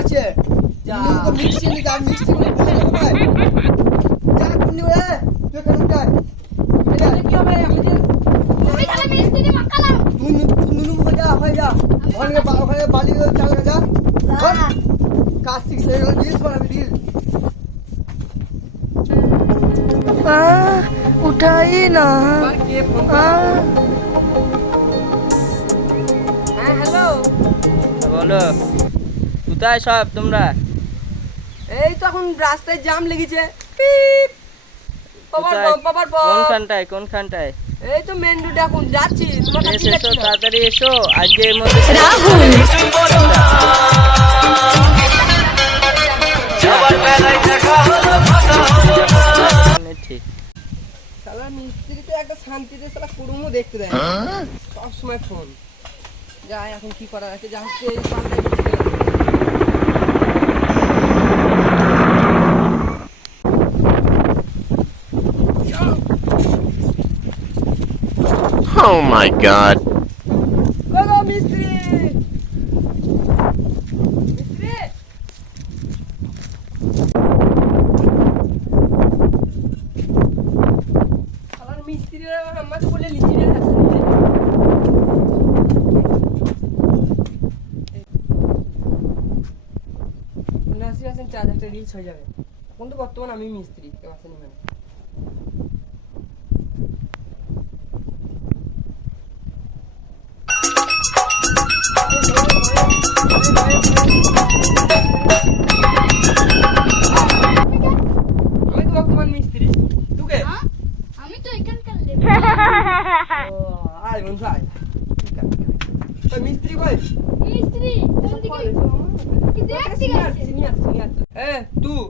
আছে যা। তো মিষ্টি নি যা মিষ্টি করে বলে কোথায় যা কুন্ডি রে তুই কেন যা এটা কি হবে আমাদের আমি তাহলে মিস্ত্রি মাকালাম তুই নুনু মুখে যা হয়ে যা ওখানে বালি চাল যা কাজ থেকে সেই রিলস বানাবি রিল উঠাই না কে ফোন হ্যাঁ হ্যালো বলো কোথায় সব তোমরা? এই তো এখন রাস্তায় জ্যাম লেগেছে পিপ পাপার কোথায়? পপ পাপার পপ কোনখানটায়? এই তো মেন রোড এখন যাচ্ছি তোমার কাছে এসো যাচ্ছি না। তাড়াতাড়ি এসো আজকে এর মধ্যে ঠিক শালা মিস্ত্রিতে একটা শান্তিতে শালা কুড়ুমও দেখতে দেয় না। সব সময় ফোন যাই এখন কি করার আছে যা হচ্ছে এই সামনে Oh my god. গো মিস্ত্রি মিস্ত্রি শালার মিস্ত্রিরা আমাকে বলে লিখিয়ে রাখছে নাসি আসেন চার একটা রিলস হয়ে যাবে এখন তো বর্তমান আমি মিস্ত্রি কেউ আসেনি মানে আমি তো বর্তমান মিস্ত্রি তুকে আমি তো এখানকার ও আয় বন্ধু আয় ওই মিস্ত্রি কই মিস্ত্রি কোন দিকে কি দেখতে গেছে সিনিয়র তুই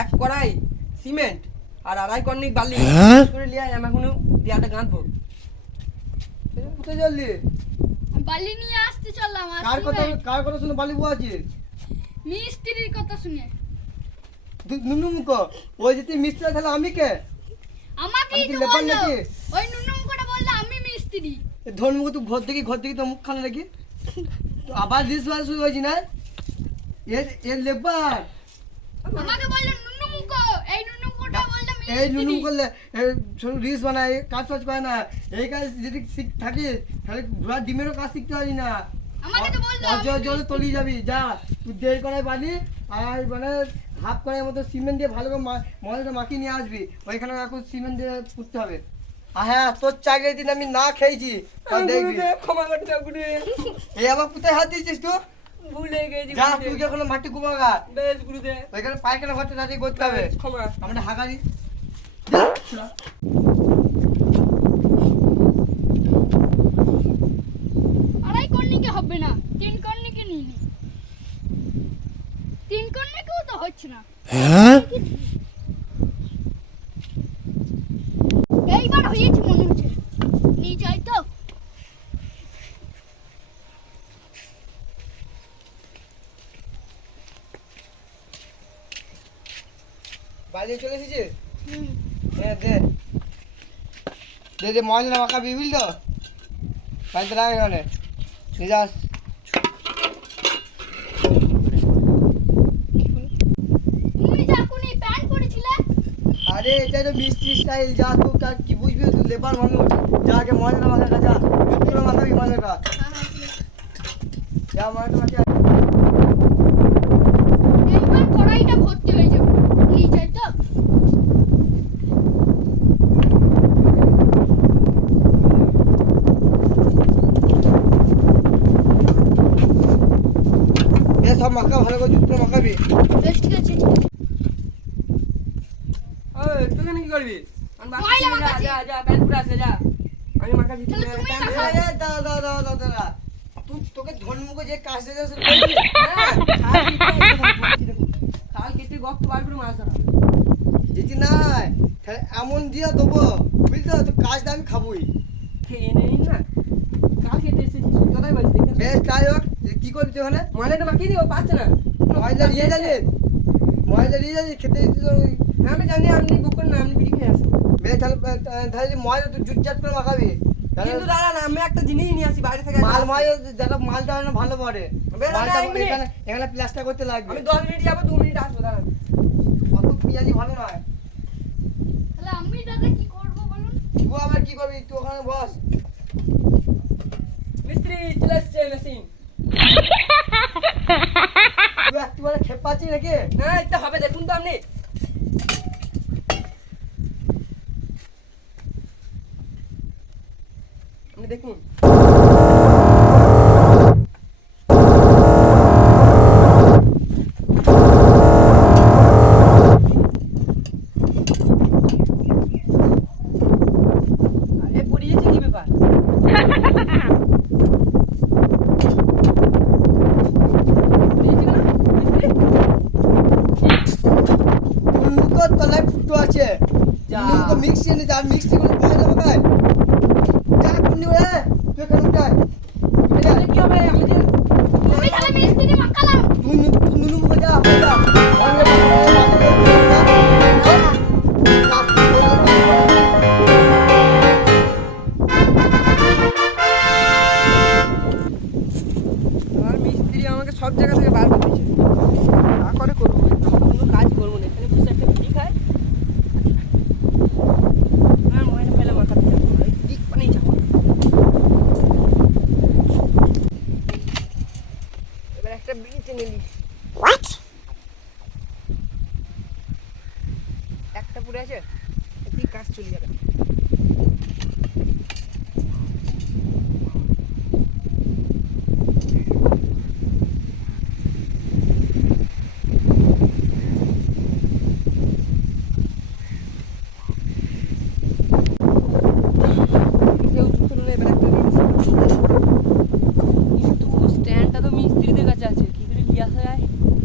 এক কড়াই সিমেন্ট আর আড়াই কর্নিক বালি করে লিয়ে আয় আমি এখন দিয়াটা গাঁথবো কোথায় চললি বালি নিয়ে আসতে চললাম আর কার কথা শুনে বালি বুয়াছি মিস্ত্রির কথা শুনে নুনু মুখ ওই যদি মিস্ত্রি তাহলে আমি কে আমাকেই আমি কি তো লেবার বললো নাকি? ওই নুনু মুখটা বললো আমি মিস্ত্রি ধন মুখ তুই ঘর থেকে তো মুখ খানে নাকি তো আবার রিস বাজ শুরু হয়েছি না এর লেবার আমাকে বললো নুনু মুখ এই নুনু মুখটা বললো এই নুনু মিস্ত্রি করলে ছোট রিস বানায় কাজ ফাজ পায় না এই কাজ যদি থাকে তাহলে ঘোড়া ডিমেরও কাজ শিখতে পারি না আমাকে তো বললো জলে তলিয়ে যাবি যা তুই দেড় কড়াই বালি আর মানে হাফ কড়াইয়ের মতো সিমেন্ট দিয়ে ভালো করে ময়দাটা মাখিয়ে নিয়ে আসবি ওইখানে এখন সিমেন্ট দিয়ে পুঁততে হবে আর হ্যাঁ তোর চাকরির দিন আমি না খেয়েছি তাও দেখবি ক্ষমা করে দাও গুরু এই আবার কোথায় হাত দিয়েছিস তুই ভুলে গেছি যা তুই কি এখন মাটি কুমাগা বেশ গুরুদেব ওইখানে পায়খানা ঘরটা দাঁড়িয়ে করতে হবে ক্ষমা আমরা হাগারি আড়াই কর্নিকে হবে না 3 কর্নিকে নিয়ে নি 3 কর্নিকেও তো হচ্ছে না এইবার হয়েছে মনে হচ্ছে নিয়ে যাই তো বাড়ি চলে এসেছিস হুম হ্যাঁ দে ময়লা মাখাবি বুঝলি তো বাড়িতে রাখ এখানে নিয়ে যাস তুমি যখন এই প্যান্ট পরেছিলে আরে এটা তো মিস্ত্রি স্টাইল যা তুই কার কি বুঝবি তুই লেবার মানুষ যা আগে ময়লা মাখাটা যা তুই মাখাবি ময়লাটা যা ময়লাটা মাখা এইবার কড়াইটা ভর্তি হয়ে যাবে নিয়ে যাই তো সব মাখা ভালো করে জুতো মাখাবি বেশ ঠিক আছে ওই তুই কেন কি করবি আমি বাসে ময়লা চলে যা মাখাচ্ছি। যা যা প্যান্ট পরে আসে যা আমি মাখাবি তাহলে তুমি প্যান্ট মাখাও। পরে দাদা তুই তোকে ধর্মুখ যে কাজটা যাস হ্যাঁ খাল কেটে গপ্ত বার করে মাছ ধরা যেটি নাই তাহলে এমন দিয়ে দেবো বুঝলি তো তোর কাজটা আমি খাবোই খেয়ে নেই না কাল কেটে এসেছিস কোথায় বলছি দেখে বেশ তাই হোক কি করবি তুই ওখানে ময়লাটা মাখিয়ে দিও পাচ্ছে না ময়লা নিয়ে যাবি খেতে দিতে তো ওই- হ্যাঁ আমি জানি আপনি বুক করেন না আপনি বিড়ি খেয়ে আসেন বেশ তাহলে ময়লা তুই জুটজাট করে মাখাবি কিন্তু দাদা না, আমি একটা জিনিস নিয়ে আসি বাইরে থেকে। মাল যারা মালটা হয় না ভালো পড়ে বেশ, মালটা এক মিনিট। এখানে প্লাস্টার করতে লাগবে। আমি 10 মিনিট যাবো, 2 মিনিট আসবো দাঁড়ান। অত পিয়াজি ভালো নয়। তাহলে আমি দাদা কি করবো বলুন? তুই আবার কি করবি, তুই ওখানে বস। মিস্ত্রি চলে এসছে মেশিন। তুই একটু বলে খেপাচ্ছিস নাকি? না এটা হবে, দেখুন তো আপনি। আপনি দেখুন। আরে পড়িয়েছে কি ব্যাপার? পড়িয়েছে কেন? মিস্ত্রি? উন্নত তলায় ফুটো আছে। যা। উন্নত মিক্সি এনে যা, মিক্সি করে পাওয়া যাবে গায়। যা কুন্নি ওরে, তুই এখানে উঠায়। তাহলে কি হবে? আমি যে আমি তাহলে মিস্ত্রি মাকালাম। তুই নুনু মুখে যা, যা। আমার মিস্ত্রি আমাকে সব জায়গা থেকে বার করে দিয়েছে। যা করে করবো, কোনো কাজ করবো না। এখানে বসে একটা বিড়ি খায়। আর ময়না ফেলে মাথা দিয়ে যাবো, এই দিক পানেই যাবো। এবার একটা বিড়ি টেনে নিই। একটা পুড়ে আছে, এতেই কাজ চলে যাবে। কেউ জুতো নেই, এবার একটা নিয়েছি। কিন্তু স্ট্যান্ডটা তো মিস্ত্রিদের কাছে আছে, কি করে নিয়ে আসা যায়?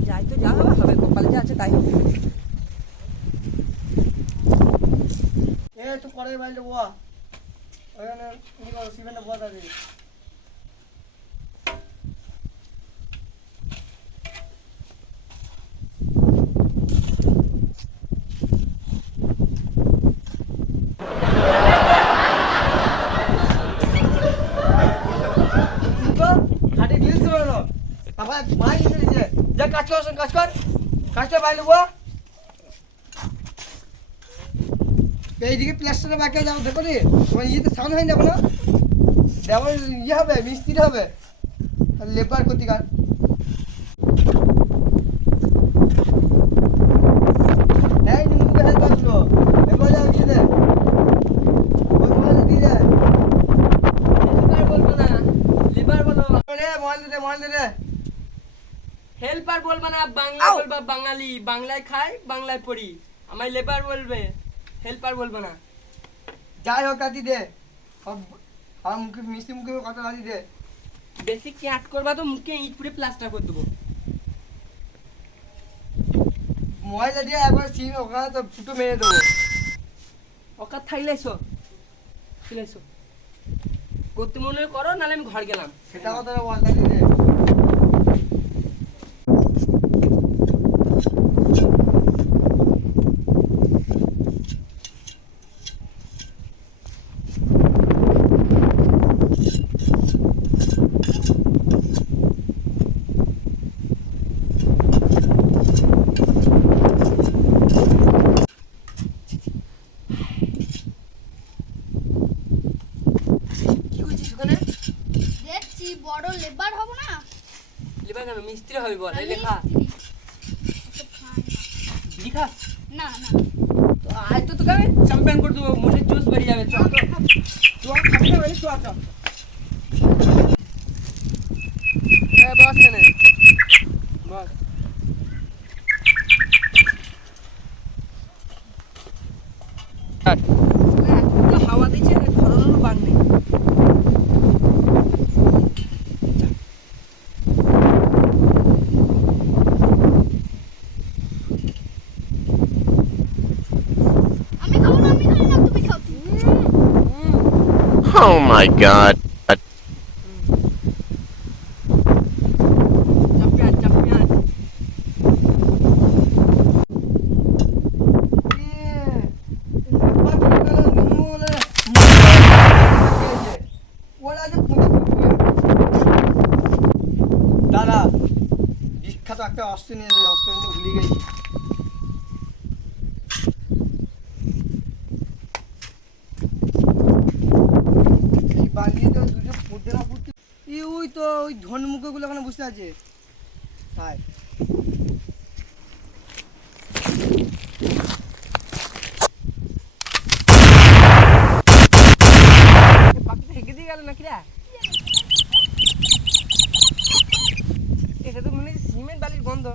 যাই তো যা হবে হবে, কপালে যা আছে তাই হবে। তুই পরে বাইরে বয়া ওখানে কি করো, সিমেন্টে বয়া থাকে। হাটে গ্লিস করে না, তারপর ভাই নিচে যা কাজ কর, কাজটা বাইরে বয়া। এইদিকে প্লাস্টারে বাকি যাবো, দেখো রে তোমার ইয়েতে সাউন্ড হয় না কোনো, যেমন ইয়ে হবে মিস্ত্রি হবে লেবার ক্ষতিকার। এই নুনুকে হেল্প আসলো, এবার যাও ইয়ে দে, ওই মোবাইল দিয়ে যায়। লেবার বলবো না, লেবার বলো। রে মোবাইল দে রে। হেল্পার বলবা না, বাংলা বলবা বাঙালি। বাংলায় খাই, বাংলায় পড়ি। আমায় লেবার বলবে, হেল্পার বলবো না। যাই হোক কাটি দে, আমার মুখে মিষ্টি মুখে কথা কাটি দে। বেশি ক্যাট করবা তো মুখে ইট পুড়ে প্লাস্টার করে দেবো। ময়লা দিয়ে একবার সিম ওখানে তো ফুটো মেরে দেবো। ওকার থাকলে এসো, চলে এসো। করতে মনে হয় করো, নাহলে আমি ঘর গেলাম। সেটা কথা বল, কাটি দে। কি করছিস ওখানে? দেখছি বড় লেবার হব না? লেবার কেন, মিস্ত্রি হবে বল। এই লেখা ওসব খাই বিড়ি খাস? না। না তো আজ তো তোকে আমি চ্যাম্পিয়ন করে দেবো, মনের জোশ বেরিয়ে যাবে। চল তো, তুই খাবি না মানে, চল। বস কেন বস। হাওয়া দিচ্ছে, ধরানোর বার নেই। আমি খাবো না, তুমি খাও। Oh my god. চ্যাম্পিয়ন। অস্ত্র নিয়ে যাবে, অস্ত্র নিতে ভুলে গেছি। এই বালিয়ে তো দুটো পড়তে না পড়তে ওই তো ওই ধনমুখগুলো ওখানে বসে আছে। তাই পাখিটা হেঁকে দিয়ে গেল নাকি রে? এটা তো মনে হচ্ছে সিমেন্ট বালির গন্ধ।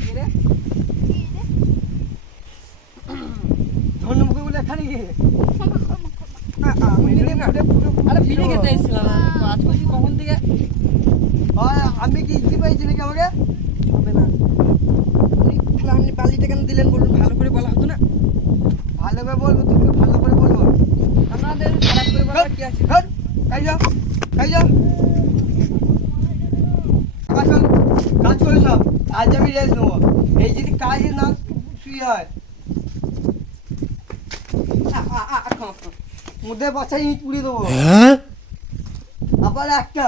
কি রে? ধনমুখগুলো এখানে গিয়ে আরে বিড়ি খেতে এসেছিলাম আজ বলছি কখন থেকে আমি কি পাইছি নাকি আমাকে? হবে না। তাহলে আপনি বালিটা কেন দিলেন বলুন, ভালো করে বলা হতো না? ভালো করে বলবো, তুমি ভালো করে বলবো। আমাদের খারাপ করে বলার কি আছে? কাজ যাও, কাজ যাও, কাজ করে সব। আজ আমি রেস্ট নেবো। এই যদি কাজে না শুই হয় মধ্যে বাচ্চায় ইট পুড়িয়ে দেবো। আবার একটা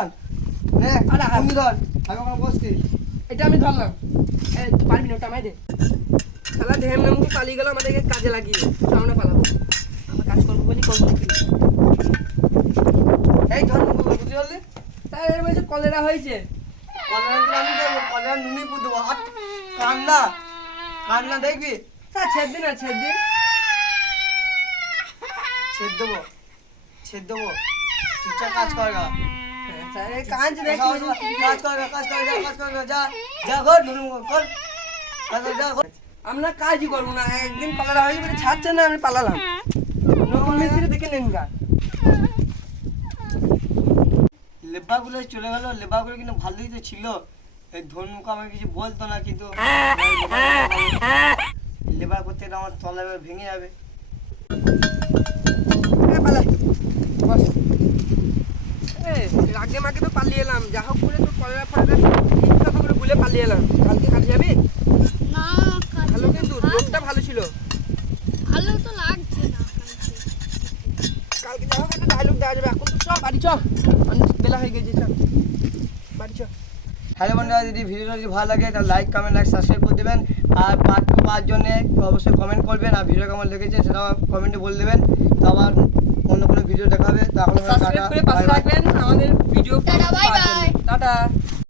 আমি ধর, আমি ওখানে বসছি। এটা আমি ধরলাম। এই তুই পারবি না, ওটা আমায় দে। শালা ঢেম নামকে পালিয়ে গেল, আমাদেরকে কাজে লাগিয়ে। চল আমরা পালাবো। আমরা কাজ করবো বলি করবো কি? এই ধর্ম বুঝতে পারলি? স্যার এর মধ্যে কলেরা হয়েছে। কলেরা আমি দেবো, কলেরা নুনি পুঁত দেবো। আর কান্না কান্না দেখবি? স্যার ছেদ দিন আর ছেদ দিন। ছেদ দেবো, ছেদ দেবো। চুপচাপ কাজ কর গা। হ্যাঁ, স্যার এই কাজ দেখি। কাজ কর গা, কাজ কর গা, কাজ কর গা। যা যা ঘর ধর্ম কর, কাজ কর, যা ঘর। আমরা কাজই করবো না, একদিন কলেরা হয়েছে বলে ছাড়ছে না, আমি পালালাম। নতুন মিস্ত্রি দেখে নেন গা। লেবাগুলো চলে গেল, লেবাগুলো কিন্তু ভালোই তো ছিল। এই ধর্মকে আমাকে কিছু বলতো না, কিন্তু লেবার করতে গেলে আমার তলা এবার ভেঙে যাবে। পালাই বস। আগে মাকে তো পালিয়ে এলাম, যা হোক করে তো কলেরা ফলেরা ঠিক কথা করে ভুলে পালিয়ে এলাম। কালকে কাজে যাবি? না কাজ ভালো, কিন্তু লোকটা ভালো ছিল। ভালো তো লাগছে না কালকে যা হোক একটা ডায়লগ দেওয়া যাবে। এখন তো চ বাড়ি চ, অনেক বেলা হয়ে গেছে। চ বাড়ি চ। হ্যালো বন্ধুরা, যদি ভিডিওটা যদি ভালো লাগে তাহলে লাইক কমেন্ট সাবস্ক্রাইব করে দেবেন। আর পার্ট টু পাওয়ার জন্য অবশ্যই কমেন্ট করবেন। আর ভিডিও কেমন লেগেছে সেটাও কমেন্টে বলে দেবেন। তো আবার অন্য কোনো ভিডিও দেখা হবে। তো এখন সাবস্ক্রাইব করে পাশে রাখবেন আমাদের video tata, bye bye. Tata.